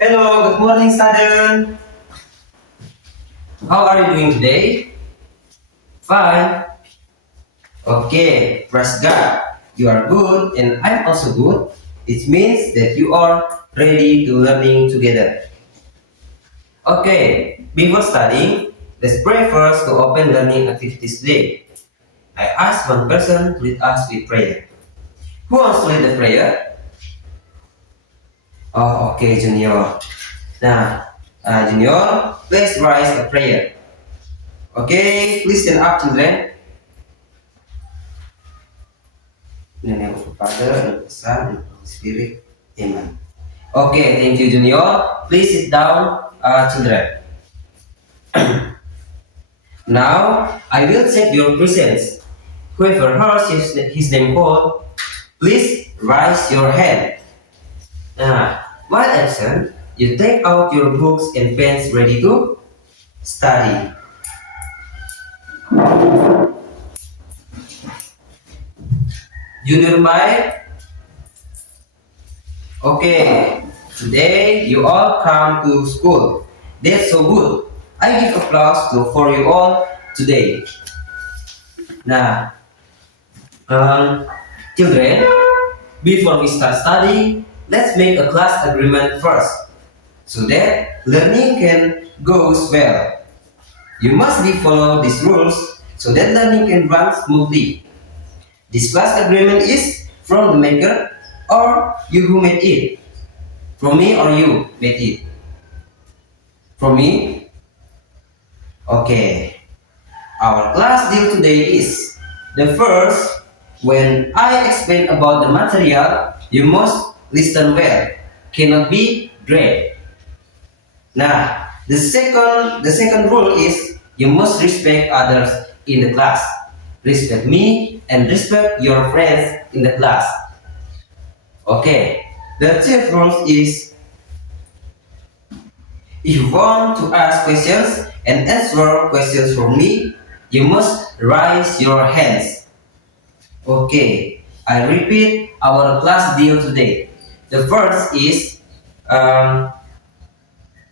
Hello, good morning, student. How are you doing today? Fine. Okay, praise God. You are good and I'm also good. It means that you are ready to learning together. Okay, before studying, let's pray first to open learning activities today. I ask one person to lead us with prayer. Who wants to lead the prayer? Oh, okay, Junior. Now, Junior, please rise a prayer. Okay, please stand up, children. In the name of the Father, and of the Son, and of the Holy Spirit. Amen. Okay, thank you, Junior. Please sit down, children. Now, I will check your presence. Whoever hears his name called, please raise your hand. While absent, you take out your books and pens ready to study. Junior Mike, okay, today you all come to school. That's so good. I give applause for you all today. Now, um, children, before we start studying, let's make a class agreement first, so that learning can go well. You must follow these rules so that learning can run smoothly. This class agreement is from the maker or you who made it. From me or you made it? From me? Okay. Our class deal today is the first. When I explain about the material, you must listen well. Cannot be great. Now, the second rule is you must respect others in the class. Respect me and respect your friends in the class. Okay. The third rule is if you want to ask questions and answer questions from me, you must raise your hands. Okay, I repeat our class deal today. The first is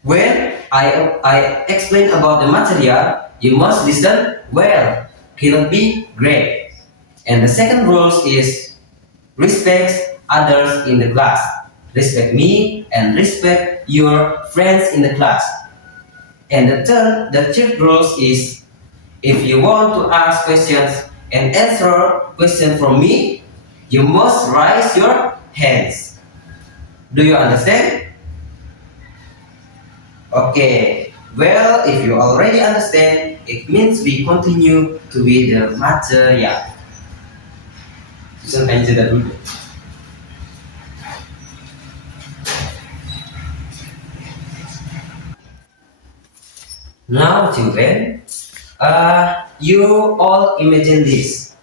when I explain about the material, you must listen well. Cannot be great. And the second rule is respect others in the class. Respect me and respect your friends in the class. And the third rule is if you want to ask questions and answer questions from me, you must raise your hands. Do you understand? Okay. Well, if you already understand, it means we continue to be the material. Susun aja dah dulu. Now, children, you all imagine this.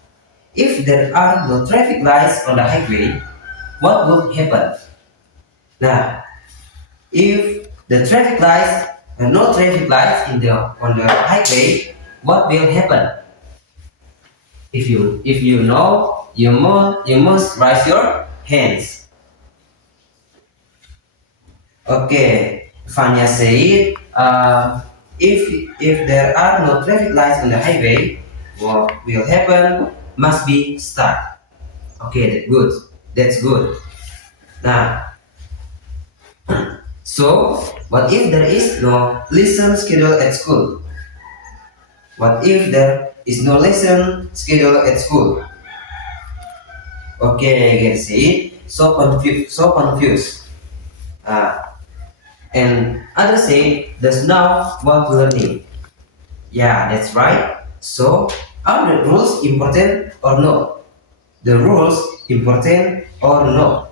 If there are no traffic lights on the highway, what would happen? Now, if the traffic lights no traffic lights on the highway, what will happen? If you know, you must raise your hands. Okay, Fanya said, if there are no traffic lights on the highway, what will happen? Must be start. Okay, that's good. That's good. Now, so what if there is no lesson schedule at school? What if there is no lesson schedule at school? Okay, get it? So confused. And others say there's now what learning. Yeah, that's right. So are the rules important or no? The rules important or no?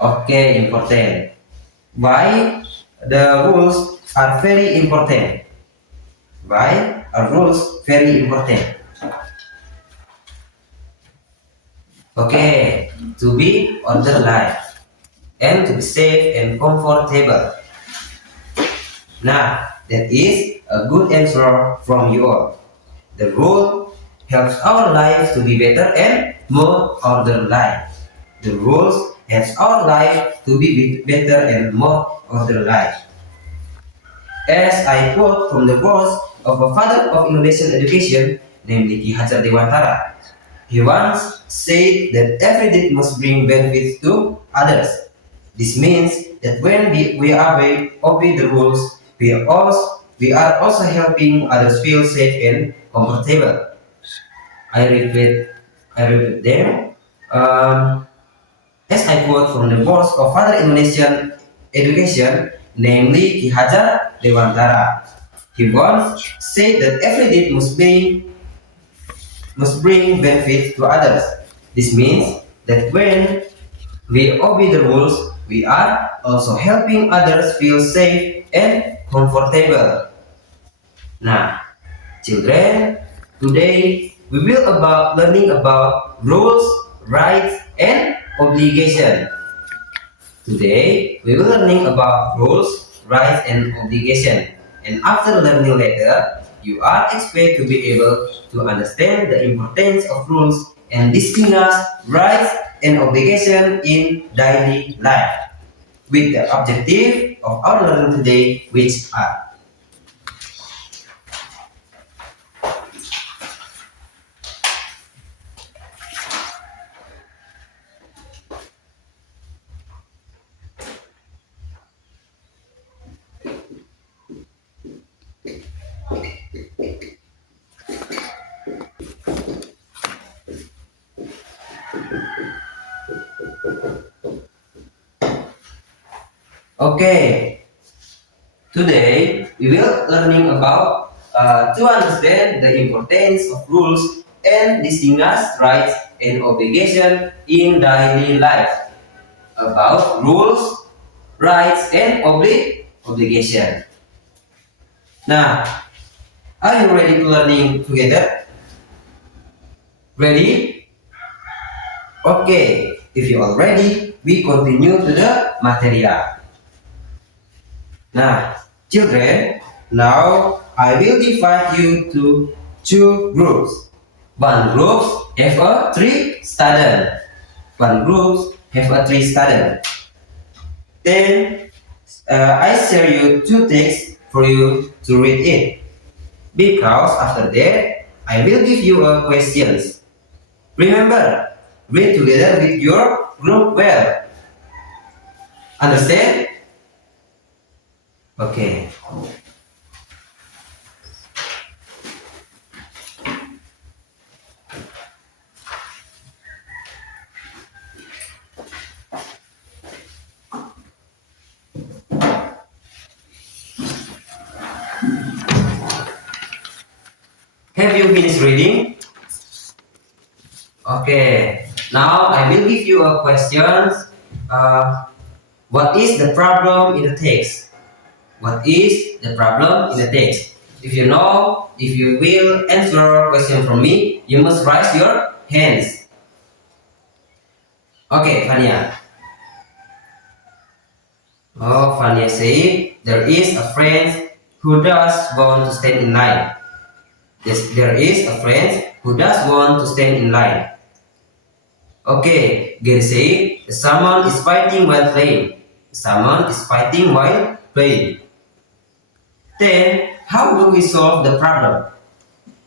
Okay, important. Why the rules are very important? Why are rules very important? Okay, to be organized and to be safe and comfortable. Now, that is a good answer from you all. The rule helps our lives to be better and more orderly. The rules helps our life to be better and more organized. As I quote from the words of a father of Indonesian education, namely Ki Hajar Dewantara, he once said that every deed must bring benefits to others. This means that when we obey the rules, we are also helping others feel safe and comfortable. I repeat, I repeat them. Um, as I quote from the words of Father Indonesian education, namely Ki Hajar Dewantara. He once said that every deed must bring benefit to others. This means that when we obey the rules, we are also helping others feel safe and comfortable. Nah, children, today we will about learning about rules, rights, and obligation. Today we will learning about rules, rights, and obligation. And after learning later, you are expected to be able to understand the importance of rules and distinguish rights and obligation in daily life. With the objective of our learning today, which are okay. Today we will learning about to understand the importance of rules and distinguish rights and obligation in daily life. About rules, rights, and obligation. Now, are you ready to learning together? Ready? Okay. If you are ready, we continue to the material. Now, children, now I will divide you to two groups. One group have a three student. One group have a three student. Then I share you two texts for you to read it. Because after that, I will give you a questions. Remember, read together with your group well. Understand? Okay. Have you finished reading? Okay. Now I will give you a questions. What is the problem in the text? What is the problem in the text? If you know, if you will answer a question from me, you must raise your hands. Okay, Fania. Oh, Fania say there is a friend who does want to stand in line. Yes, there is a friend who does want to stand in line. Okay, Gary say someone is fighting while playing. Someone is fighting while playing. Then, how do we solve the problem?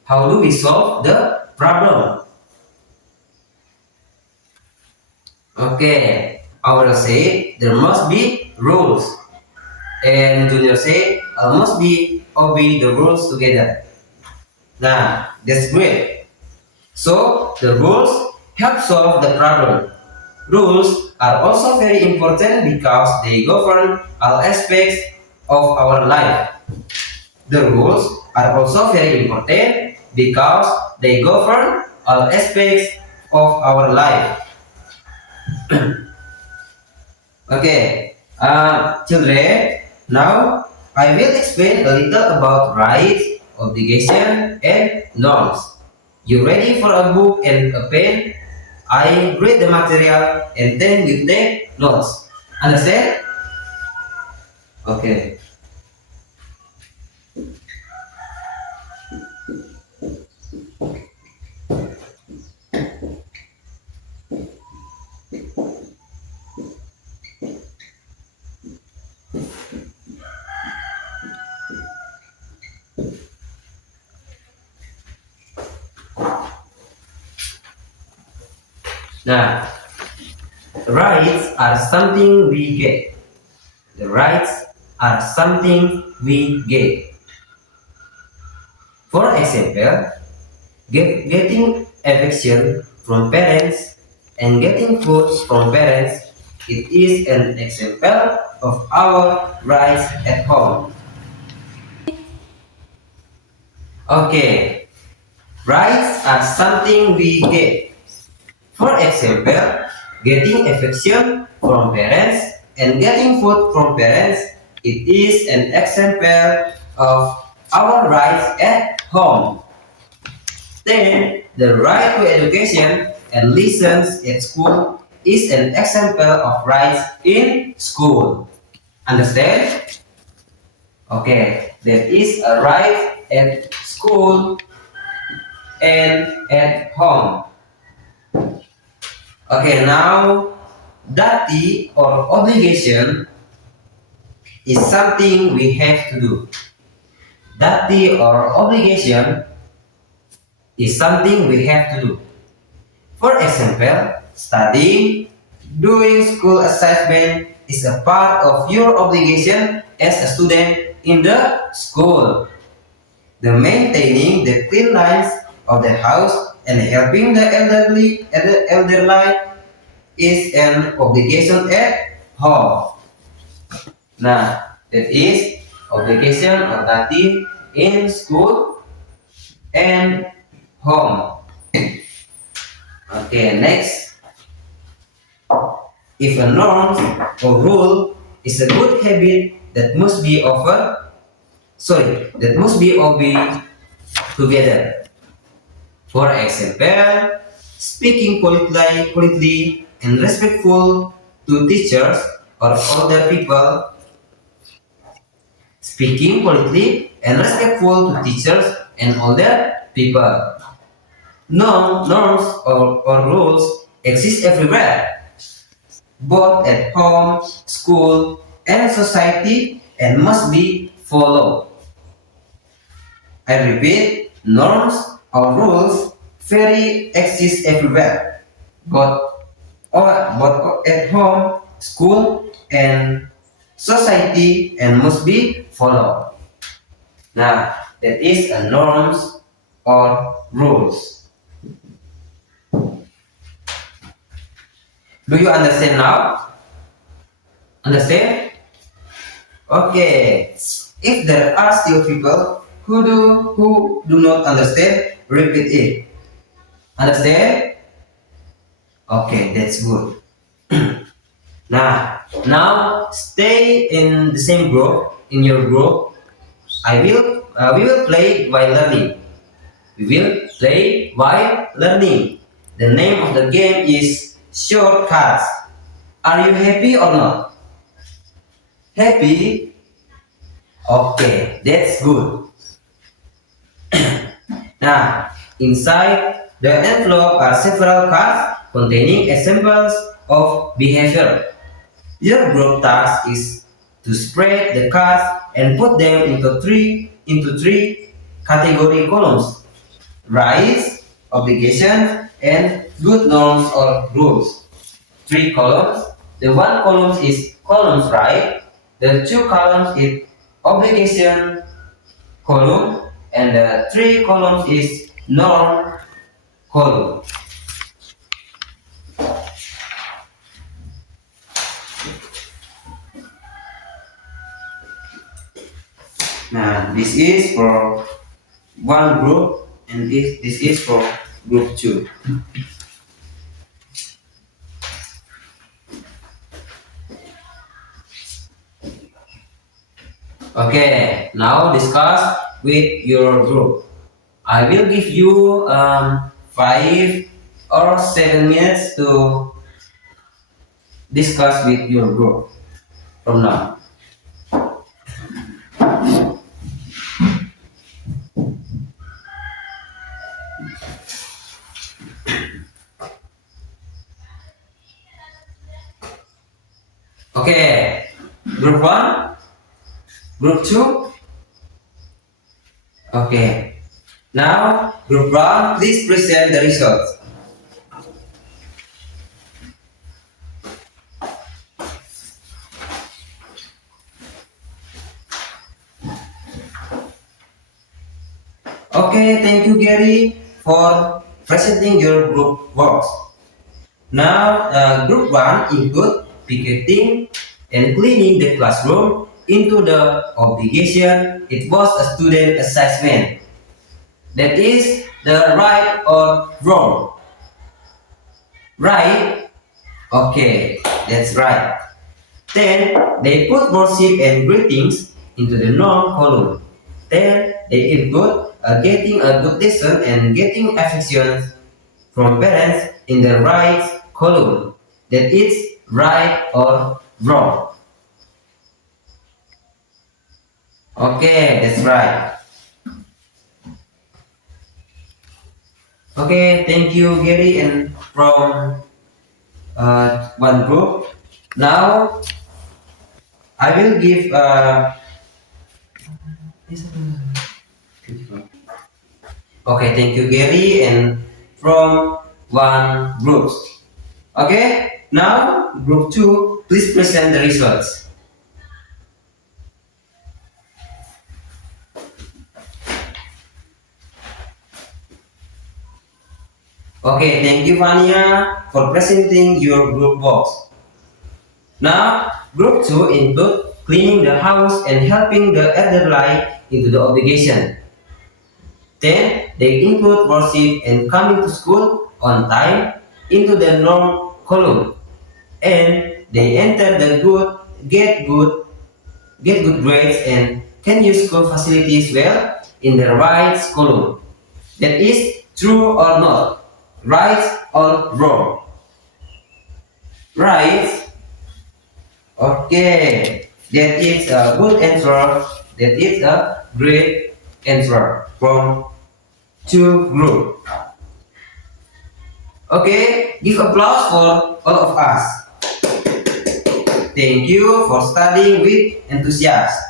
How do we solve the problem? Okay, I will say there must be rules. And Junior say must be obey the rules together. Nah, that's great. So the rules help solve the problem. Rules are also very important because they govern all aspects of our life. The rules are also very important because they govern all aspects of our life. Okay, children, now I will explain a little about rights, obligation, and norms. You ready for a book and a pen? I read the material and then you take notes. Understand? Okay. Now, rights are something we get. The rights are something we get. For example, getting affection from parents and getting food from parents, it is an example of our rights at home. Okay, rights are something we get. For example, getting affection from parents and getting food from parents, it is an example of our rights at home. Then, the right to education and lessons at school is an example of rights in school. Understand? Okay, there is a right at school and at home. Okay, now duty or obligation is something we have to do. Duty or obligation is something we have to do. For example, studying, doing school assignment is a part of your obligation as a student in the school. The maintaining the clean lines of the house and helping the elderly is an obligation at home. Nah, that is obligation or duty in school and home. Okay, next. If a norm or rule is a good habit that must be that must be obeyed together. For example, speaking politely and respectful to teachers or older people. Speaking politely and respectful to teachers and older people. Norms or rules exist everywhere, both at home, school, and society, and must be followed. I repeat, norms or rules vary exist everywhere, both at home, school, and society, and must be followed. Now, that is a norms or rules. Do you understand now? Understand? Okay. If there are still people who do not understand, repeat it. Understand? Okay, that's good. Now stay in the same group. In your group, we will play while learning. We will play while learning. The name of the game is shortcuts. Are you happy or not? Happy? Okay, that's good. Now, inside the envelope are several cards containing examples of behavior. Your group task is to spread the cards and put them into three category columns: rights, obligations, and good norms or rules. Three columns. The one column is columns right. The two columns is obligation column, and the three columns is norm column. Now this is for one group, and this is for group 2. Okay, now discuss with your group. I will give you 5 or 7 minutes to discuss with your group from now. Okay, group 1, group 2. Okay, now group 1, please present the results. Okay, thank you Gary for presenting your group works. Now, group 1 include picketing and cleaning the classroom. Into the obligation, it was a student assessment. That is the right or wrong. Right? Okay, that's right. Then they put worship and greetings into the norm column. Then they include getting a good lesson and getting affections from parents in the right column. That is right or wrong. Okay, that's right. Okay, thank you, Gary, and from one group. Now I will give. Okay, thank you, Gary, and from one group. Okay, now group 2, please present the results. Okay, thank you, Vania, for presenting your group box. Now, group 2 include cleaning the house and helping the elderly into the obligation. Then, they include worship and coming to school on time into the norm column. And they enter the get good grades and can use school facilities well in the right column. That is true or not, right or wrong. Right? Okay, that is a good answer. That is a great answer from two group. Okay, give applause for all of us. Thank you for studying with enthusiasm.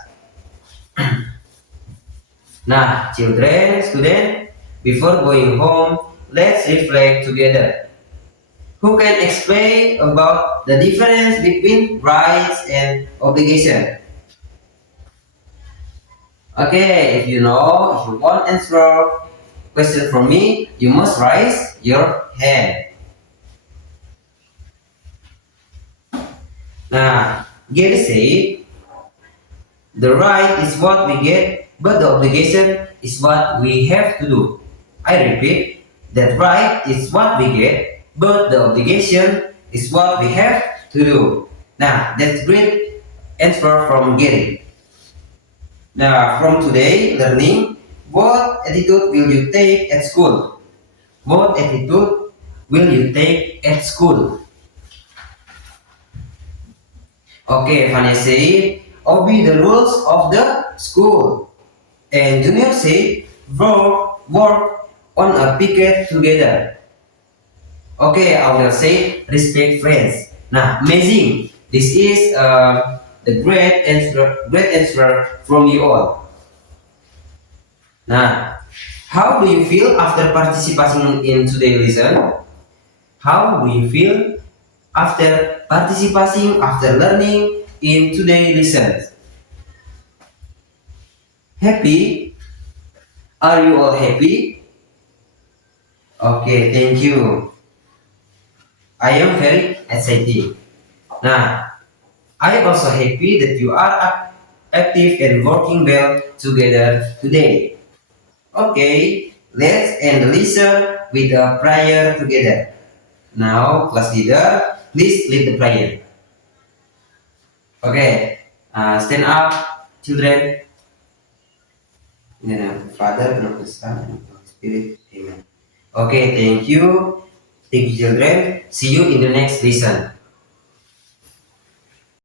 Nah, children, student, before going home, let's reflect together. Who can explain about the difference between rights and obligation? Okay, if you know, if you want answer question from me, you must raise your hand. Now, Gary said, the right is what we get, but the obligation is what we have to do. I repeat, that right is what we get, but the obligation is what we have to do. Now, that's great answer from Gary. Now, from today, learning, what attitude will you take at school? What attitude will you take at school? Okay, Fania said, obey the rules of the school. And Junior said, work on a picket together. Okay, I will say, respect friends. Nah, amazing. This is the great answer from you all. Nah, how do you feel after participating in today's lesson? How do you feel after participating, after learning in today's lesson? Happy? Are you all happy? Okay, thank you. I am very excited. Now, I am also happy that you are active and working well together today. Okay, let's end the lesson with a prayer together. Now, class leader, please lead the prayer. Okay, stand up, children. In the name of the Father, and of the Son, and of the Holy Spirit. Amen. Okay, thank you. Thank you, children. See you in the next lesson.